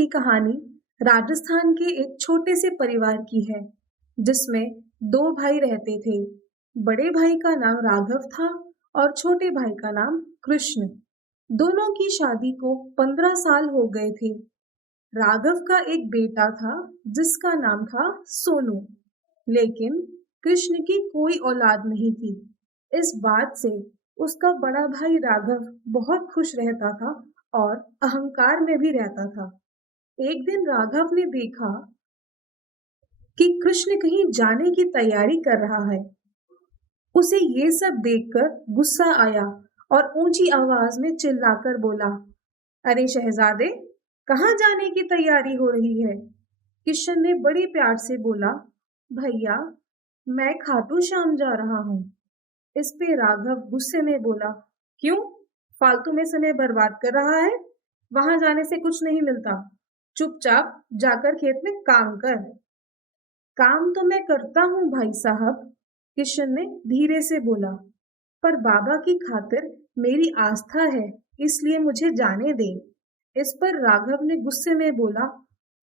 की कहानी राजस्थान के एक छोटे से परिवार की है, जिसमें दो भाई रहते थे। बड़े भाई का नाम राघव था और छोटे भाई का नाम कृष्ण। दोनों की शादी को 15 साल हो गए थे। राघव का एक बेटा था जिसका नाम था सोनू, लेकिन कृष्ण की कोई औलाद नहीं थी। इस बात से उसका बड़ा भाई राघव बहुत खुश रहता था और अहंकार में भी रहता था। एक दिन राघव ने देखा कि कृष्ण कहीं जाने की तैयारी कर रहा है। उसे ये सब देखकर गुस्सा आया और ऊंची आवाज में चिल्लाकर बोला, अरे शहजादे, कहाँ जाने की तैयारी हो रही है? किशन ने बड़े प्यार से बोला, भैया, मैं खाटू श्याम जा रहा हूँ। इस पे राघव गुस्से में बोला, क्यों? फालतू में समय बर्बाद कर रहा है? वहां जाने से कुछ नहीं मिलता। चुपचाप जाकर खेत में काम कर। काम तो मैं करता हूँ भाई साहब, किशन ने धीरे से बोला, पर बाबा की खातिर मेरी आस्था है, इसलिए मुझे जाने दे। इस पर राघव ने गुस्से में बोला,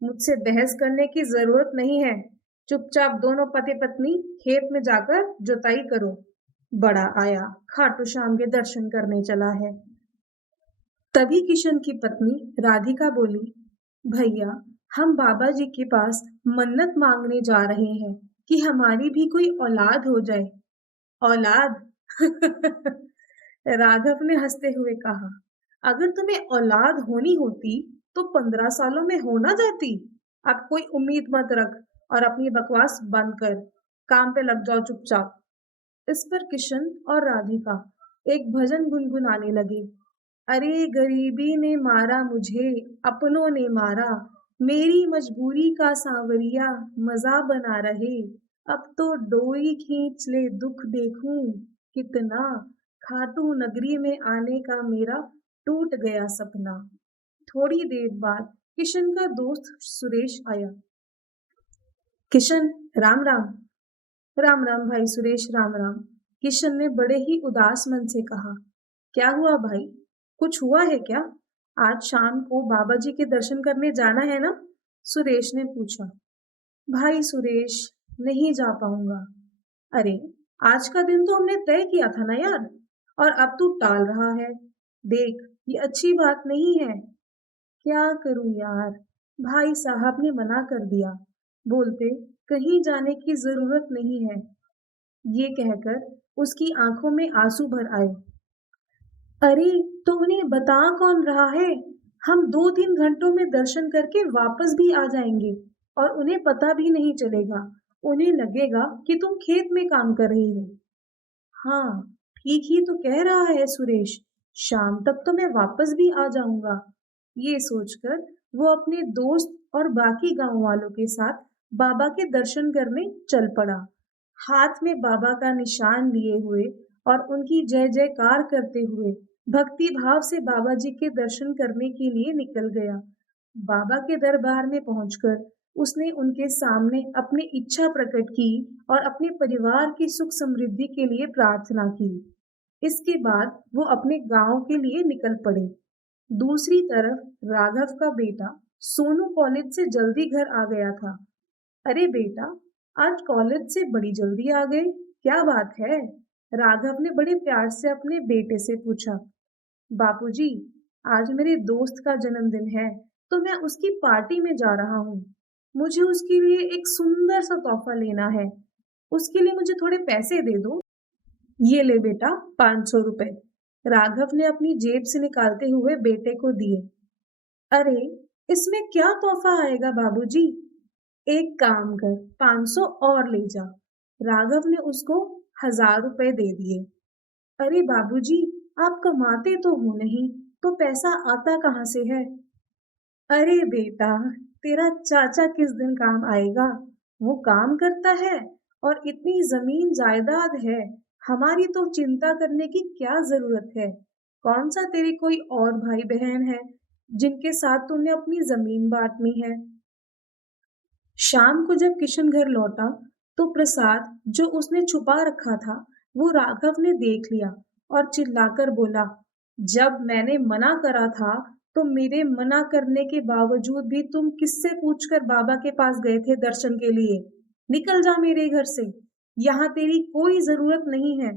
मुझसे बहस करने की जरूरत नहीं है। चुपचाप दोनों पति पत्नी खेत में जाकर जुताई करो। बड़ा आया खाटू श्याम के दर्शन करने चला है। तभी किशन की पत्नी राधिका बोली, भैया, हम बाबा जी के पास मन्नत मांगने जा रहे हैं कि हमारी भी कोई औलाद हो जाए। औलाद? राघव ने हंसते हुए कहा, अगर तुम्हें औलाद होनी होती तो 15 सालों में हो ना जाती। अब कोई उम्मीद मत रख और अपनी बकवास बंद कर, काम पे लग जाओ चुपचाप। इस पर किशन और राधिका एक भजन गुनगुनाने लगे। अरे गरीबी ने मारा मुझे, अपनों ने मारा, मेरी मजबूरी का सांवरिया मजा बना रहे। अब तो डोरी खींच ले दुख देखूं कितना, खाटू नगरी में आने का मेरा टूट गया सपना। थोड़ी देर बाद किशन का दोस्त सुरेश आया। किशन, राम राम। राम राम भाई सुरेश, राम राम। किशन ने बड़े ही उदास मन से कहा, क्या हुआ भाई? कुछ हुआ है क्या? आज शाम को बाबा जी के दर्शन करने जाना है ना? सुरेश ने पूछा। भाई सुरेश, नहीं जा पाऊंगा। अरे, आज का दिन तो हमने तय किया था ना यार, और अब तू टाल रहा है। देख, ये अच्छी बात नहीं है। क्या करूं यार, भाई साहब ने मना कर दिया, बोलते कहीं जाने की जरूरत नहीं है। ये कहकर उसकी आंखों में आंसू भर आए। अरे, तो उन्हें बता कौन रहा है? हम 2-3 घंटों में दर्शन करके वापस भी आ जाएंगे और उन्हें पता भी नहीं चलेगा। उन्हें लगेगा कि तुम खेत में काम कर रही हो। हाँ, ठीक ही तो कह रहा है सुरेश, शाम तक तो मैं वापस भी आ जाऊंगा। ये सोचकर वो अपने दोस्त और बाकी गांव वालों के साथ बाबा के दर्शन करने चल पड़ा। हाथ में बाबा का निशान लिए हुए और उनकी जय जयकार करते हुए भक्ति भाव से बाबा जी के दर्शन करने के लिए निकल गया। बाबा के दरबार में पहुंचकर उसने उनके सामने अपनी इच्छा प्रकट की और अपने परिवार की सुख समृद्धि के लिए प्रार्थना की। इसके बाद वो अपने गांव के लिए निकल पड़े। दूसरी तरफ राघव का बेटा सोनू कॉलेज से जल्दी घर आ गया था। अरे बेटा, आज कॉलेज से बड़ी जल्दी आ गए, क्या बात है? राघव ने बड़े प्यार से अपने बेटे से पूछा। बापूजी, आज मेरे दोस्त का जन्मदिन है, तो मैं उसकी पार्टी में जा रहा हूँ। मुझे उसके लिए एक सुंदर सा तोहफा लेना है। उसके लिए मुझे थोड़े पैसे दे दो। ये ले बेटा, 500 रुपए। राघव ने अपनी जेब से निकालते हुए बेटे को दिए। अरे, इसमें क्या तोहफा आएगा बाबूजी? एक काम कर, 500 और ले जा। राघव ने उसको 1000 रुपए दे दिए। अरे बाबूजी, आप कमाते तो हो नहीं, तो पैसा आता कहाँ से है? अरे बेटा, तेरा चाचा किस दिन काम आएगा? वो काम करता है और इतनी जमीन जायदाद है। हमारी तो चिंता करने की क्या जरूरत है? कौन सा तेरे कोई और भाई बहन है जिनके साथ तुमने अपनी जमीन बांटनी है? शाम को जब किशन घर लौटा तो प्रसाद जो उसने छुपा रखा था वो राघव ने देख लिया और चिल्लाकर बोला, जब मैंने मना करा था तो मेरे मना करने के बावजूद भी तुम किससे पूछकर बाबा के पास गए थे दर्शन के लिए? निकल जा मेरे घर से, यहाँ तेरी कोई जरूरत नहीं है।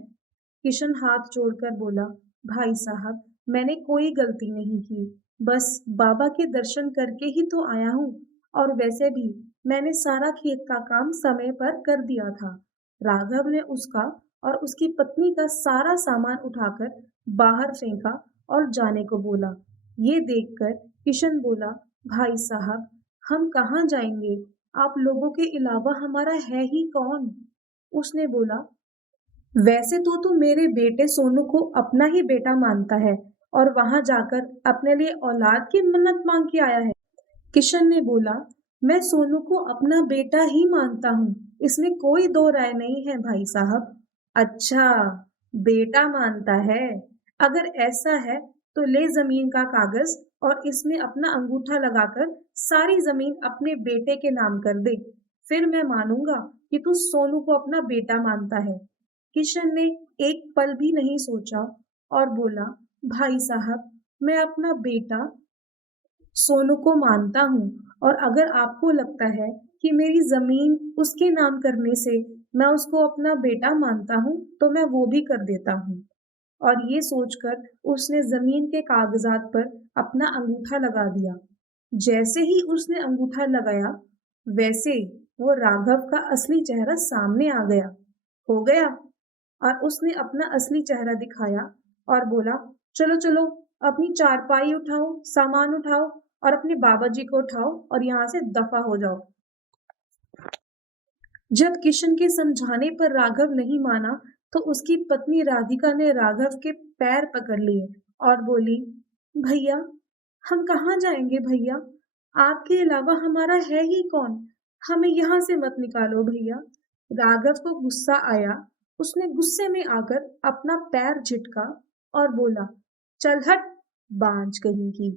किशन हाथ जोड़कर बोला, भाई साहब, मैंने कोई गलती नहीं की, बस बाबा के दर्शन करके ही तो आया हूँ। और वैसे भी मैंने सारा खेत का काम समय पर कर दिया था। राघव ने उसका और उसकी पत्नी का सारा सामान उठाकर बाहर फेंका और जाने को बोला। ये देखकर किशन बोला, भाई साहब, हम कहाँ जाएंगे? आप लोगों के अलावा हमारा है ही कौन? उसने बोला, वैसे तो तू मेरे बेटे सोनू को अपना ही बेटा मानता है और वहां जाकर अपने लिए औलाद की मन्नत मांग के आया है। किशन ने बोला, मैं सोनू को अपना बेटा ही मानता हूँ, इसमें कोई दो राय नहीं है भाई साहब। अच्छा, बेटा मानता है। अगर ऐसा है तो ले जमीन का कागज और इसमें अपना अंगूठा लगाकर सारी जमीन अपने बेटे के नाम कर दे, फिर मैं मानूंगा कि तू सोनू को अपना बेटा मानता है। किशन ने एक पल भी नहीं सोचा और बोला, भाई साहब, मैं अपना बेटा सोनू को मानता हूँ, और अगर आपको लगता है कि मेरी जमीन उसके नाम करने से मैं उसको अपना बेटा मानता हूँ, तो मैं वो भी कर देता हूँ। और ये सोचकर उसने जमीन के कागजात पर अपना अंगूठा लगा दिया। जैसे ही उसने अंगूठा लगाया, वैसे वो राघव का असली चेहरा सामने आ गया। हो गया। और उसने अपना असली चेहरा दिखाया और बोला, चलो चलो, अपनी चारपाई उठाओ, सामान उठाओ और अपने बाबा जी को उठाओ और यहाँ से दफा हो जाओ। जब किशन के समझाने पर राघव नहीं माना, तो उसकी पत्नी राधिका ने राघव के पैर पकड़ लिए और बोली, भैया, हम कहाँ जाएंगे भैया? आपके अलावा हमारा है ही कौन? हमें यहाँ से मत निकालो भैया। राघव को गुस्सा आया। उसने गुस्से में आकर अपना पैर झटका और बोला, चल हट, बांझ कहीं की।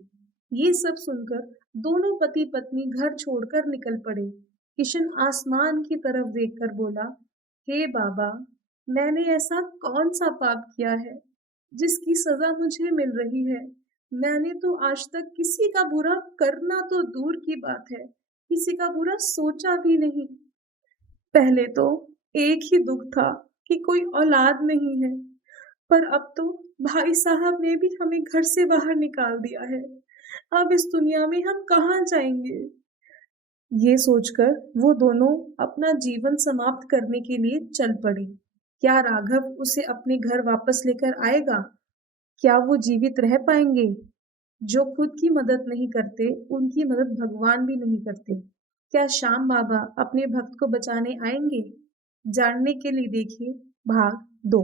ये सब सुनकर दोनों पति पत्नी घर छोड़कर निकल पड़े। किशन आसमान की तरफ देखकर बोला, हे बाबा, मैंने ऐसा कौन सा पाप किया है जिसकी सजा मुझे मिल रही है? मैंने तो आज तक किसी का बुरा करना तो दूर की बात है, किसी का बुरा सोचा भी नहीं। पहले तो एक ही दुख था कि कोई औलाद नहीं है, पर अब तो भाई साहब ने भी हमें घर से बाहर निकाल दिया है। अब इस दुनिया में हम कहाँ जाएंगे? ये सोचकर वो दोनों अपना जीवन समाप्त करने के लिए चल पड़े। क्या राघव उसे अपने घर वापस लेकर आएगा? क्या वो जीवित रह पाएंगे? जो खुद की मदद नहीं करते, उनकी मदद भगवान भी नहीं करते। क्या श्याम बाबा अपने भक्त को बचाने आएंगे? जानने के लिए देखिए भाग 2।